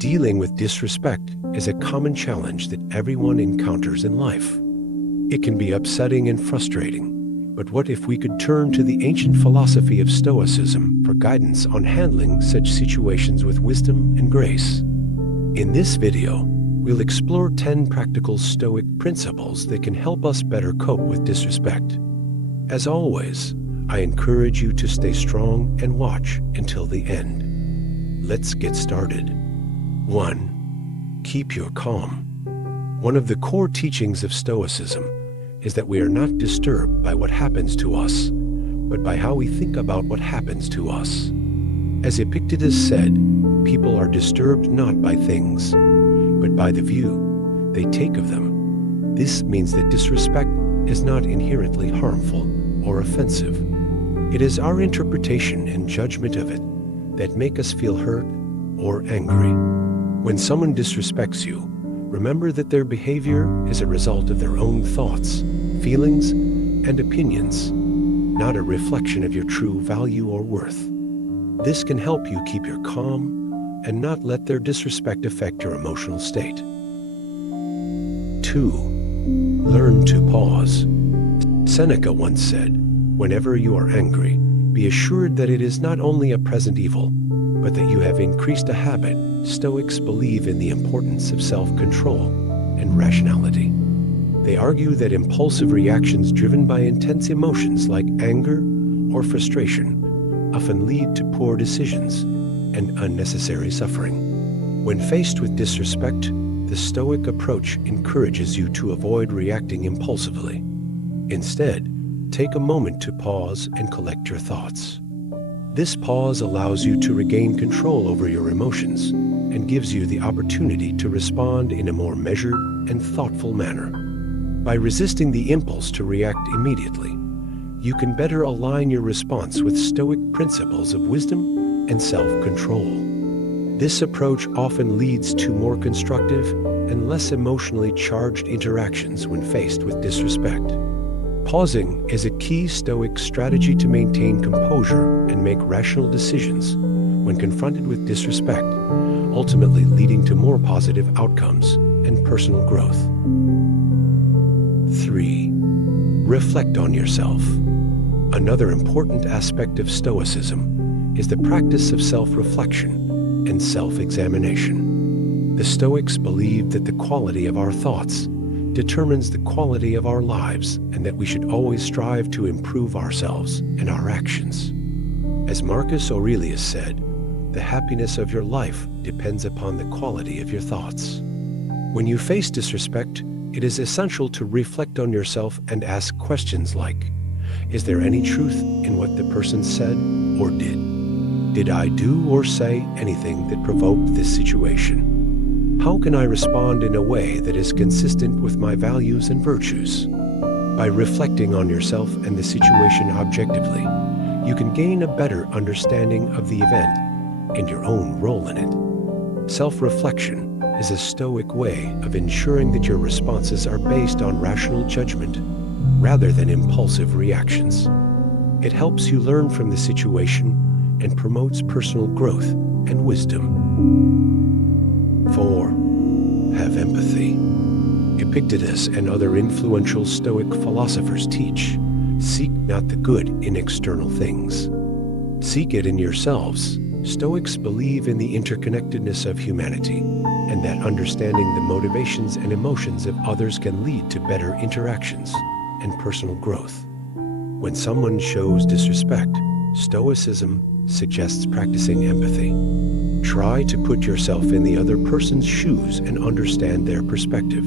Dealing with disrespect is a common challenge that everyone encounters in life. It can be upsetting and frustrating, but what if we could turn to the ancient philosophy of Stoicism for guidance on handling such situations with wisdom and grace? In this video, we'll explore 10 practical Stoic principles that can help us better cope with disrespect. As always, I encourage you to stay strong and watch until the end. Let's get started. 1. Keep your calm. One of the core teachings of Stoicism is that we are not disturbed by what happens to us, but by how we think about what happens to us. As Epictetus said, people are disturbed not by things, but by the view they take of them. This means that disrespect is not inherently harmful or offensive. It is our interpretation and judgment of it that make us feel hurt or angry. When someone disrespects you, remember that their behavior is a result of their own thoughts, feelings, and opinions, not a reflection of your true value or worth. This can help you keep your calm and not let their disrespect affect your emotional state. 2. Learn to pause. Seneca once said, "Whenever you are angry, be assured that it is not only a present evil, but that you have increased a habit." Stoics believe in the importance of self-control and rationality. They argue that impulsive reactions driven by intense emotions like anger or frustration often lead to poor decisions and unnecessary suffering. When faced with disrespect, the Stoic approach encourages you to avoid reacting impulsively. Instead, take a moment to pause and collect your thoughts. This pause allows you to regain control over your emotions and gives you the opportunity to respond in a more measured and thoughtful manner. By resisting the impulse to react immediately, you can better align your response with Stoic principles of wisdom and self-control. This approach often leads to more constructive and less emotionally charged interactions when faced with disrespect. Pausing is a key Stoic strategy to maintain composure and make rational decisions when confronted with disrespect, ultimately leading to more positive outcomes and personal growth. 3. Reflect on yourself. Another important aspect of Stoicism is the practice of self-reflection and self-examination. The Stoics believe that the quality of our thoughts determines the quality of our lives and that we should always strive to improve ourselves and our actions. As Marcus Aurelius said, "The happiness of your life depends upon the quality of your thoughts." When you face disrespect, it is essential to reflect on yourself and ask questions like, is there any truth in what the person said or did? Did I do or say anything that provoked this situation? How can I respond in a way that is consistent with my values and virtues? By reflecting on yourself and the situation objectively, you can gain a better understanding of the event and your own role in it. Self-reflection is a Stoic way of ensuring that your responses are based on rational judgment rather than impulsive reactions. It helps you learn from the situation and promotes personal growth and wisdom. 4. Have empathy. Epictetus and other influential Stoic philosophers teach, seek not the good in external things. Seek it in yourselves. Stoics believe in the interconnectedness of humanity, and that understanding the motivations and emotions of others can lead to better interactions and personal growth. When someone shows disrespect, Stoicism suggests practicing empathy. Try to put yourself in the other person's shoes and understand their perspective.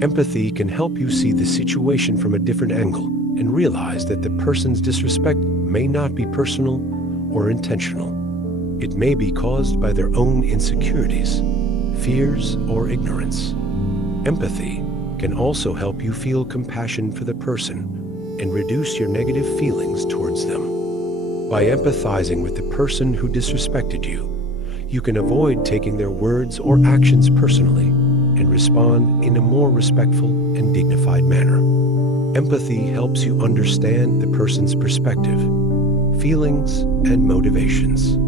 Empathy can help you see the situation from a different angle and realize that the person's disrespect may not be personal or intentional. It may be caused by their own insecurities, fears, or ignorance. Empathy can also help you feel compassion for the person and reduce your negative feelings towards them. By empathizing with the person who disrespected you, you can avoid taking their words or actions personally and respond in a more respectful and dignified manner. Empathy helps you understand the person's perspective, feelings, and motivations.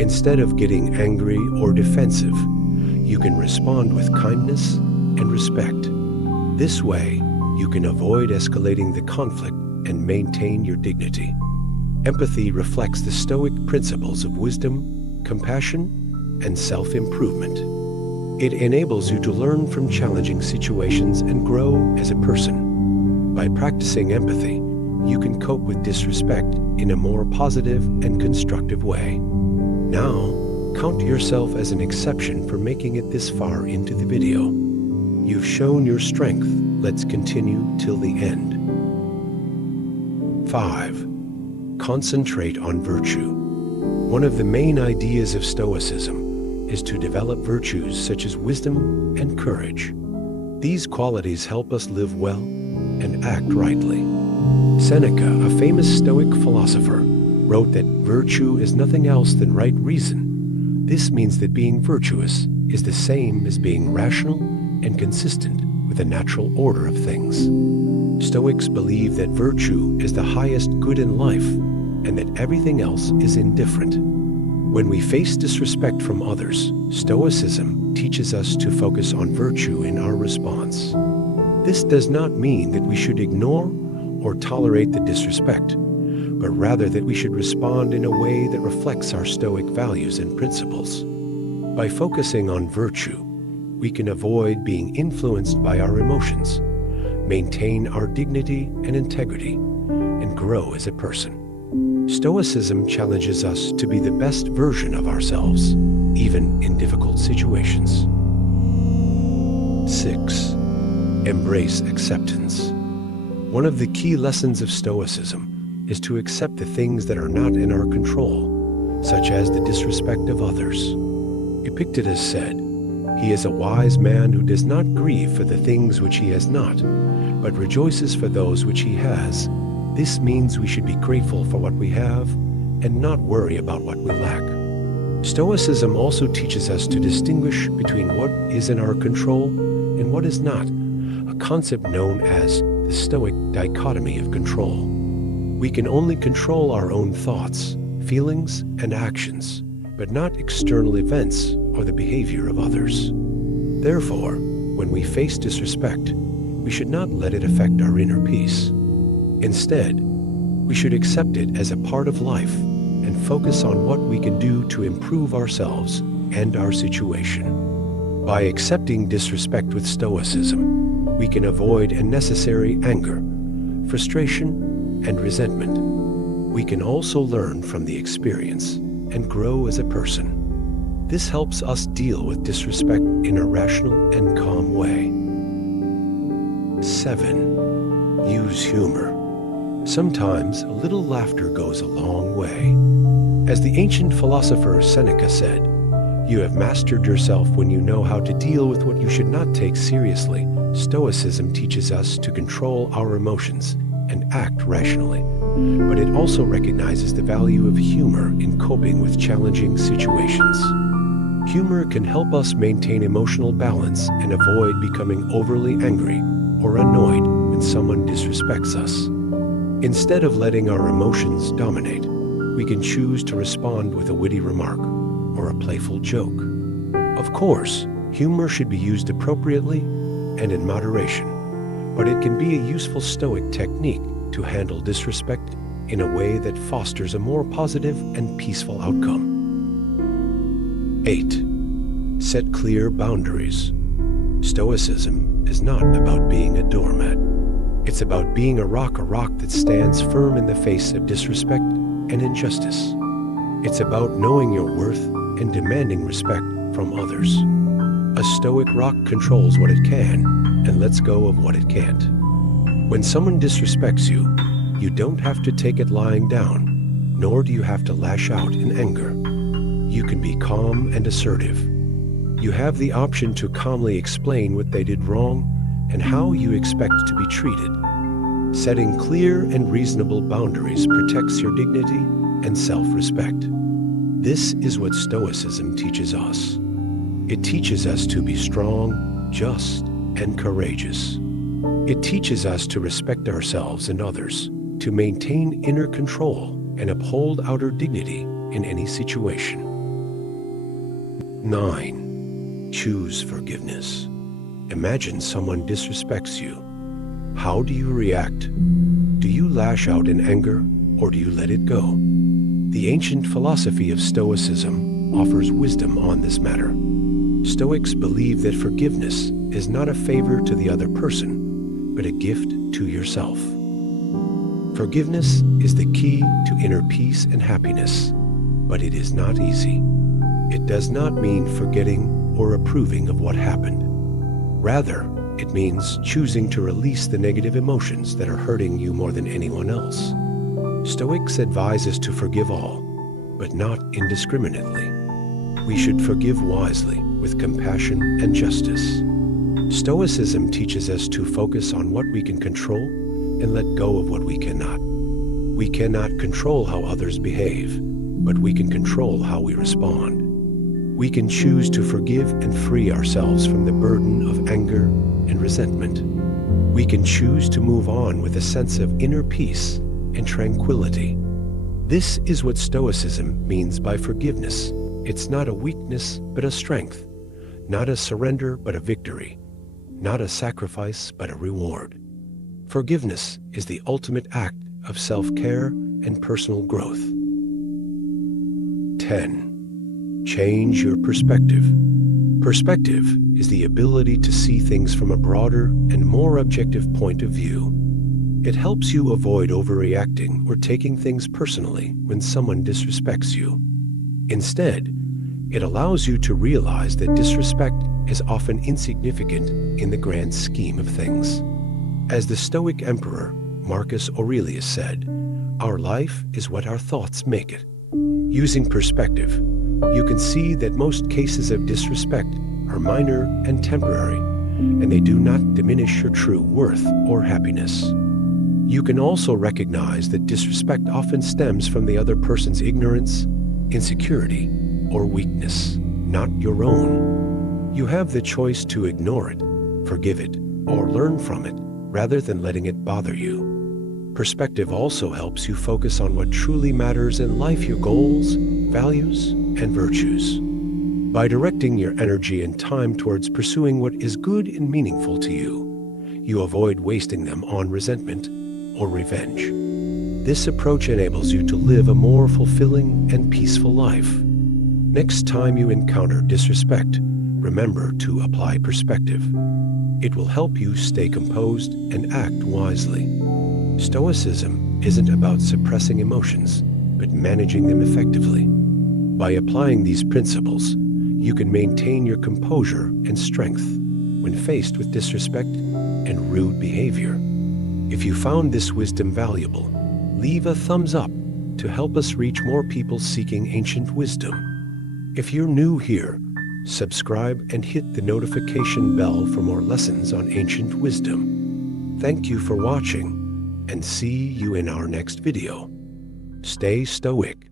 Instead of getting angry or defensive, you can respond with kindness and respect. This way, you can avoid escalating the conflict and maintain your dignity. Empathy reflects the Stoic principles of wisdom, compassion, and self-improvement. It enables you to learn from challenging situations and grow as a person. By practicing empathy, you can cope with disrespect in a more positive and constructive way. Now, count yourself as an exception for making it this far into the video. You've shown your strength. Let's continue till the end. 5. Concentrate on virtue. One of the main ideas of Stoicism is to develop virtues such as wisdom and courage. These qualities help us live well and act rightly. Seneca, a famous Stoic philosopher, wrote that virtue is nothing else than right reason. This means that being virtuous is the same as being rational and consistent with the natural order of things. Stoics believe that virtue is the highest good in life and that everything else is indifferent. When we face disrespect from others, Stoicism teaches us to focus on virtue in our response. This does not mean that we should ignore or tolerate the disrespect, but rather that we should respond in a way that reflects our Stoic values and principles. By focusing on virtue, we can avoid being influenced by our emotions, maintain our dignity and integrity, and grow as a person. Stoicism challenges us to be the best version of ourselves, even in difficult situations. 6. Embrace acceptance. One of the key lessons of Stoicism is to accept the things that are not in our control, such as the disrespect of others. Epictetus said, "He is a wise man who does not grieve for the things which he has not, but rejoices for those which he has." This means we should be grateful for what we have and not worry about what we lack. Stoicism also teaches us to distinguish between what is in our control and what is not, a concept known as the Stoic dichotomy of control. We can only control our own thoughts, feelings, and actions, but not external events or the behavior of others. Therefore, when we face disrespect, we should not let it affect our inner peace. Instead, we should accept it as a part of life and focus on what we can do to improve ourselves and our situation. By accepting disrespect with Stoicism, we can avoid unnecessary anger, frustration, and resentment. We can also learn from the experience and grow as a person. This helps us deal with disrespect in a rational and calm way. 7. Use humor. Sometimes a little laughter goes a long way. As the ancient philosopher Seneca said, "You have mastered yourself when you know how to deal with what you should not take seriously." Stoicism teaches us to control our emotions and act rationally, but it also recognizes the value of humor in coping with challenging situations. Humor can help us maintain emotional balance and avoid becoming overly angry or annoyed when someone disrespects us. Instead of letting our emotions dominate, we can choose to respond with a witty remark or a playful joke. Of course, humor should be used appropriately and in moderation, but it can be a useful Stoic technique to handle disrespect in a way that fosters a more positive and peaceful outcome. 8. Set clear boundaries. Stoicism is not about being a doormat. It's about being a rock that stands firm in the face of disrespect and injustice. It's about knowing your worth and demanding respect from others. A Stoic rock controls what it can and lets go of what it can't. When someone disrespects you, you don't have to take it lying down, nor do you have to lash out in anger. You can be calm and assertive. You have the option to calmly explain what they did wrong and how you expect to be treated. Setting clear and reasonable boundaries protects your dignity and self-respect. This is what Stoicism teaches us. It teaches us to be strong, just, and courageous. It teaches us to respect ourselves and others, to maintain inner control, and uphold outer dignity in any situation. 9. Choose forgiveness. Imagine someone disrespects you. How do you react? Do you lash out in anger, or do you let it go? The ancient philosophy of Stoicism offers wisdom on this matter. Stoics believe that forgiveness is not a favor to the other person, but a gift to yourself. Forgiveness is the key to inner peace and happiness, but it is not easy. It does not mean forgetting or approving of what happened. Rather, it means choosing to release the negative emotions that are hurting you more than anyone else. Stoics advise us to forgive all, but not indiscriminately. We should forgive wisely, with compassion and justice. Stoicism teaches us to focus on what we can control and let go of what we cannot. We cannot control how others behave, but we can control how we respond. We can choose to forgive and free ourselves from the burden of anger and resentment. We can choose to move on with a sense of inner peace and tranquility. This is what Stoicism means by forgiveness. It's not a weakness, but a strength. Not a surrender, but a victory. Not a sacrifice, but a reward. Forgiveness is the ultimate act of self-care and personal growth. 10. Change your perspective. Perspective is the ability to see things from a broader and more objective point of view. It helps you avoid overreacting or taking things personally when someone disrespects you. Instead, it allows you to realize that disrespect is often insignificant in the grand scheme of things. As the Stoic emperor Marcus Aurelius said, "Our life is what our thoughts make it." Using perspective, you can see that most cases of disrespect are minor and temporary, and they do not diminish your true worth or happiness. You can also recognize that disrespect often stems from the other person's ignorance, insecurity, or weakness, not your own. You have the choice to ignore it, forgive it, or learn from it, rather than letting it bother you. Perspective also helps you focus on what truly matters in life, your goals, values, and virtues. By directing your energy and time towards pursuing what is good and meaningful to you, you avoid wasting them on resentment or revenge. This approach enables you to live a more fulfilling and peaceful life. Next time you encounter disrespect, remember to apply perspective. It will help you stay composed and act wisely. Stoicism isn't about suppressing emotions, but managing them effectively. By applying these principles, you can maintain your composure and strength when faced with disrespect and rude behavior. If you found this wisdom valuable, leave a thumbs up to help us reach more people seeking ancient wisdom. If you're new here, subscribe and hit the notification bell for more lessons on ancient wisdom. Thank you for watching, and see you in our next video. Stay stoic.